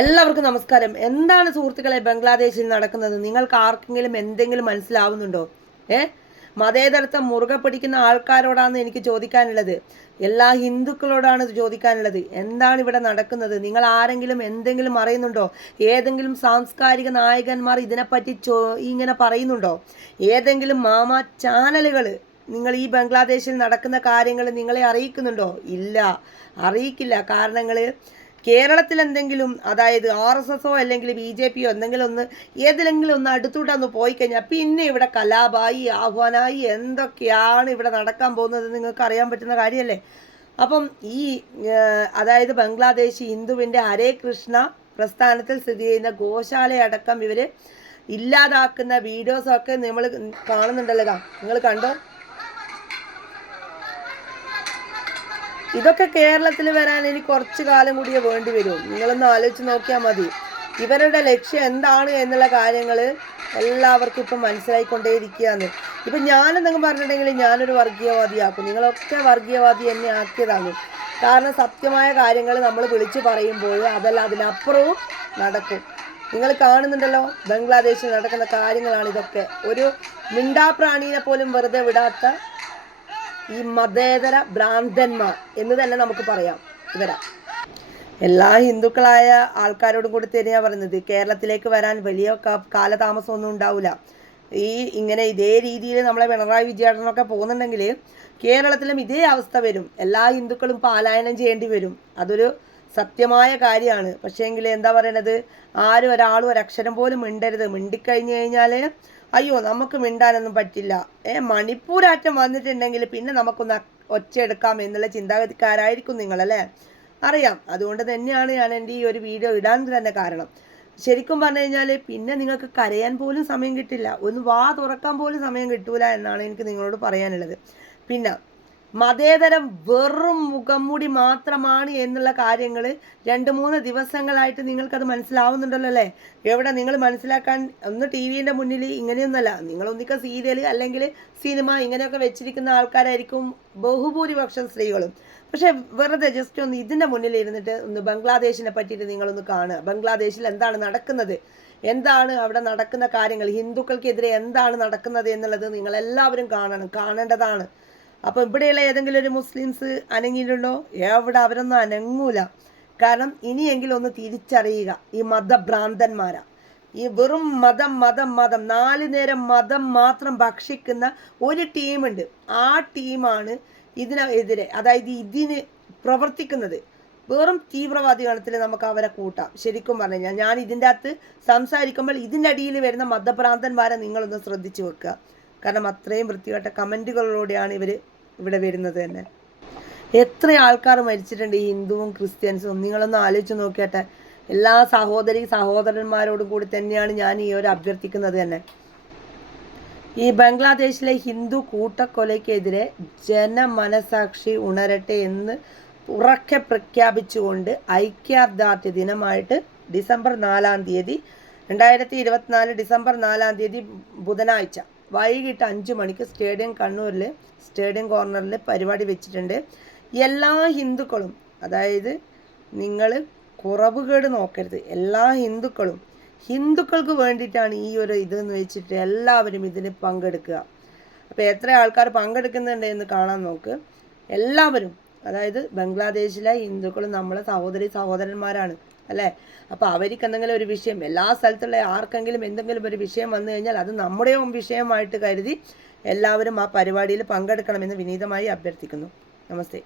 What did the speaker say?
എല്ലാവർക്കും നമസ്കാരം. എന്താണ് സുഹൃത്തുക്കളെ ബംഗ്ലാദേശിൽ നടക്കുന്നത്? നിങ്ങൾക്ക് ആർക്കെങ്കിലും എന്തെങ്കിലും മനസ്സിലാവുന്നുണ്ടോ? ഏ? മതേതരത്വം മുറുകെ പിടിക്കുന്ന ആൾക്കാരോടാണ് എനിക്ക് ചോദിക്കാനുള്ളത്. എല്ലാ ഹിന്ദുക്കളോടാണ് ചോദിക്കാനുള്ളത്. എന്താണ് ഇവിടെ നടക്കുന്നത്? നിങ്ങൾ ആരെങ്കിലും എന്തെങ്കിലും അറിയുന്നുണ്ടോ? ഏതെങ്കിലും സാംസ്കാരിക നായകന്മാർ ഇതിനെപ്പറ്റി ചോ ഇങ്ങനെ പറയുന്നുണ്ടോ? ഏതെങ്കിലും മാമ ചാനലുകൾ നിങ്ങൾ ഈ ബംഗ്ലാദേശിൽ നടക്കുന്ന കാര്യങ്ങൾ നിങ്ങളെ അറിയിക്കുന്നുണ്ടോ? ഇല്ല. അറിയിക്കില്ല. കാരണങ്ങൾ കേരളത്തിൽ എന്തെങ്കിലും അതായത് ആർ എസ് എസോ അല്ലെങ്കിൽ ബി ജെ പിയോ എന്തെങ്കിലും ഒന്ന് ഏതിലെങ്കിലും ഒന്ന് അടുത്തൂട്ടൊന്ന് പോയി കഴിഞ്ഞാൽ പിന്നെ ഇവിടെ കലാപായി ആഹ്വാനായി എന്തൊക്കെയാണ് ഇവിടെ നടക്കാൻ പോകുന്നത് നിങ്ങൾക്ക് അറിയാൻ പറ്റുന്ന കാര്യമല്ലേ അപ്പം ഈ അതായത് ബംഗ്ലാദേശി ഹിന്ദുവിന്റെ ഹരേ കൃഷ്ണ പ്രസ്ഥാനത്തിൽ സ്ഥിതി ചെയ്യുന്ന ഗോശാലയടക്കം ഇവർ ഇല്ലാതാക്കുന്ന വീഡിയോസൊക്കെ നമ്മൾ കാണുന്നുണ്ടല്ലോ നിങ്ങൾ കണ്ടോ? ഇതൊക്കെ കേരളത്തിൽ വരാൻ ഇനി കുറച്ച് കാലം കൂടിയേ വേണ്ടി വരും. നിങ്ങളൊന്ന് ആലോചിച്ച് നോക്കിയാൽ മതി. ഇവരുടെ ലക്ഷ്യം എന്താണ് എന്നുള്ള കാര്യങ്ങൾ എല്ലാവർക്കും ഇപ്പം മനസ്സിലായിക്കൊണ്ടേയിരിക്കുകയാണ്. ഇപ്പം ഞാനെന്തെങ്കിലും പറഞ്ഞിട്ടുണ്ടെങ്കിൽ ഞാനൊരു വർഗീയവാദിയാക്കും. നിങ്ങളൊക്കെ വർഗീയവാദി എന്നെ ആക്കിയതാണ്. കാരണം സത്യമായ കാര്യങ്ങൾ നമ്മൾ വിളിച്ചു പറയുമ്പോൾ അതല്ല അതിനപ്പുറവും നടക്കും. നിങ്ങൾ കാണുന്നുണ്ടല്ലോ ബംഗ്ലാദേശിൽ നടക്കുന്ന കാര്യങ്ങളാണ് ഇതൊക്കെ. ഒരു മിണ്ടാപ്രാണീനെ പോലും വെറുതെ വിടാത്ത ഈ മതേതര ഭ്രാന്തന്മാർ എന്ന് തന്നെ നമുക്ക് പറയാം. ഇവരാ. എല്ലാ ഹിന്ദുക്കളായ ആൾക്കാരോടും കൂടി തന്നെയാണ് പറയുന്നത്. കേരളത്തിലേക്ക് വരാൻ വലിയ കാലതാമസമൊന്നും ഉണ്ടാവില്ല ഈ ഇങ്ങനെ ഇതേ രീതിയിൽ നമ്മളെ പിണറായി വിജയേട്ടനൊക്കെ പോകുന്നുണ്ടെങ്കിൽ കേരളത്തിലും ഇതേ അവസ്ഥ വരും. എല്ലാ ഹിന്ദുക്കളും പാലായനം ചെയ്യേണ്ടി വരും. അതൊരു സത്യമായ കാര്യമാണ്. പക്ഷേങ്കിൽ എന്താ പറയണത്? ആരും ഒരാളും ഒരക്ഷരം പോലും മിണ്ടരുത്. മിണ്ടിക്കഴിഞ്ഞു കഴിഞ്ഞാൽ അയ്യോ നമുക്ക് മിണ്ടാനൊന്നും പറ്റില്ല. ഏ മണിപ്പൂരാറ്റം വന്നിട്ടുണ്ടെങ്കിൽ പിന്നെ നമുക്കൊന്ന് ഒച്ചയെടുക്കാം എന്നുള്ള ചിന്താഗതിക്കാരായിരിക്കും നിങ്ങളല്ലേ? അറിയാം. അതുകൊണ്ട് തന്നെയാണ് ഞാൻ എന്റെ ഈ ഒരു വീഡിയോ ഇടാൻ തന്നെ കാരണം. ശരിക്കും പറഞ്ഞു കഴിഞ്ഞാൽ പിന്നെ നിങ്ങൾക്ക് കരയാൻ പോലും സമയം കിട്ടില്ല. ഒന്ന് വാ തുറക്കാൻ പോലും സമയം കിട്ടൂല എന്നാണ് എനിക്ക് നിങ്ങളോട് പറയാനുള്ളത്. പിന്നെ മതേതരം വെറും മുഖംമൂടി മാത്രമാണ് എന്നുള്ള കാര്യങ്ങൾ രണ്ട് മൂന്ന് ദിവസങ്ങളായിട്ട് നിങ്ങൾക്കത് മനസ്സിലാവുന്നുണ്ടല്ലോ അല്ലേ എവിടെ നിങ്ങൾ മനസ്സിലാക്കാൻ ഒന്ന് ടി വിന്റെ മുന്നിൽ ഇങ്ങനെയൊന്നല്ല. നിങ്ങൾ ഒന്നിക്ക സീരിയൽ അല്ലെങ്കിൽ സിനിമ ഇങ്ങനെയൊക്കെ വെച്ചിരിക്കുന്ന ആൾക്കാരായിരിക്കും ബഹുഭൂരിപക്ഷം സ്ത്രീകളും. പക്ഷെ വെറുതെ ജസ്റ്റ് ഒന്ന് ഇതിന്റെ മുന്നിൽ ഇരുന്നിട്ട് ഒന്ന് ബംഗ്ലാദേശിനെ പറ്റിയിട്ട് നിങ്ങളൊന്ന് കാണുക. ബംഗ്ലാദേശിൽ എന്താണ് നടക്കുന്നത്? എന്താണ് അവിടെ നടക്കുന്ന കാര്യങ്ങൾ? ഹിന്ദുക്കൾക്കെതിരെ എന്താണ് നടക്കുന്നത് എന്നുള്ളത് നിങ്ങളെല്ലാവരും കാണണം. കാണേണ്ടതാണ്. അപ്പോൾ ഇവിടെയുള്ള ഏതെങ്കിലും ഒരു മുസ്ലിംസ് അനങ്ങിയിട്ടുണ്ടോ? എവിടെ അവരൊന്നും അനങ്ങൂല. കാരണം ഇനിയെങ്കിലും ഒന്ന് തിരിച്ചറിയുക. ഈ മതഭ്രാന്തന്മാരാ. ഈ വെറും മതം മതം മതം. നാല് നേരം മതം മാത്രം ഭക്ഷിക്കുന്ന ഒരു ടീമുണ്ട്. ആ ടീമാണ് ഇതിനെതിരെ അതായത് ഇതിന് പ്രവർത്തിക്കുന്നത്. വെറും തീവ്രവാദി ഗണത്തിൽ നമുക്ക് അവരെ കൂട്ടാം. ശരിക്കും പറഞ്ഞു കഴിഞ്ഞാൽ ഞാൻ ഇതിന്റെ അകത്ത് സംസാരിക്കുമ്പോൾ ഇതിന്റെ അടിയിൽ വരുന്ന മതഭ്രാന്തന്മാരെ നിങ്ങളൊന്ന് ശ്രദ്ധിച്ചു വെക്കുക. കാരണം അത്രയും വൃത്തികെട്ട കമന്റുകളിലൂടെയാണ് ഇവർ ഇവിടെ വരുന്നത് തന്നെ. എത്ര ആൾക്കാർ മരിച്ചിട്ടുണ്ട് ഈ ഹിന്ദുവും ക്രിസ്ത്യൻസും? നിങ്ങളൊന്ന് ആലോചിച്ച് നോക്കിയാട്ടെ. എല്ലാ സഹോദരി സഹോദരന്മാരോടും കൂടി തന്നെയാണ് ഞാൻ ഈ ഒരു അഭ്യർത്ഥിക്കുന്നത് തന്നെ. ഈ ബംഗ്ലാദേശിലെ ഹിന്ദു കൂട്ടക്കൊലയ്ക്കെതിരെ ജനമനസാക്ഷി ഉണരട്ടെ എന്ന് ഉറക്കെ പ്രഖ്യാപിച്ചുകൊണ്ട് ഐക്യദാർഢ്യ ദിനമായിട്ട് ഡിസംബർ നാലാം തീയതി രണ്ടായിരത്തി ഇരുപത്തിനാല് ഡിസംബർ നാലാം തീയതി ബുധനാഴ്ച വൈകിട്ട് അഞ്ച് മണിക്ക് സ്റ്റേഡിയം കണ്ണൂരിൽ സ്റ്റേഡിയം കോർണറിൽ പരിപാടി വെച്ചിട്ടുണ്ട്. എല്ലാ ഹിന്ദുക്കളും അതായത് നിങ്ങൾ കുറവുകേട് നോക്കരുത്. എല്ലാ ഹിന്ദുക്കളും ഹിന്ദുക്കൾക്ക് വേണ്ടിയിട്ടാണ് ഈ ഒരു ഇതെന്ന് വെച്ചിട്ട് എല്ലാവരും ഇതിന് പങ്കെടുക്കുക. അപ്പോൾ എത്ര ആൾക്കാർ പങ്കെടുക്കുന്നുണ്ട് എന്ന് കാണാൻ നോക്ക്. എല്ലാവരും അതായത് ബംഗ്ലാദേശിലെ ഹിന്ദുക്കളും നമ്മളെ സഹോദരി സഹോദരന്മാരാണ് അല്ലേ? അപ്പോൾ അവർക്ക് എന്തെങ്കിലും ഒരു വിഷയം എല്ലാ സ്ഥലത്തുള്ള ആർക്കെങ്കിലും എന്തെങ്കിലും ഒരു വിഷയം വന്നു കഴിഞ്ഞാൽ അത് നമ്മുടെ വിഷയമായിട്ട് കരുതി എല്ലാവരും ആ പരിപാടിയിൽ പങ്കെടുക്കണമെന്ന് വിനീതമായി അഭ്യർത്ഥിക്കുന്നു. നമസ്തേ.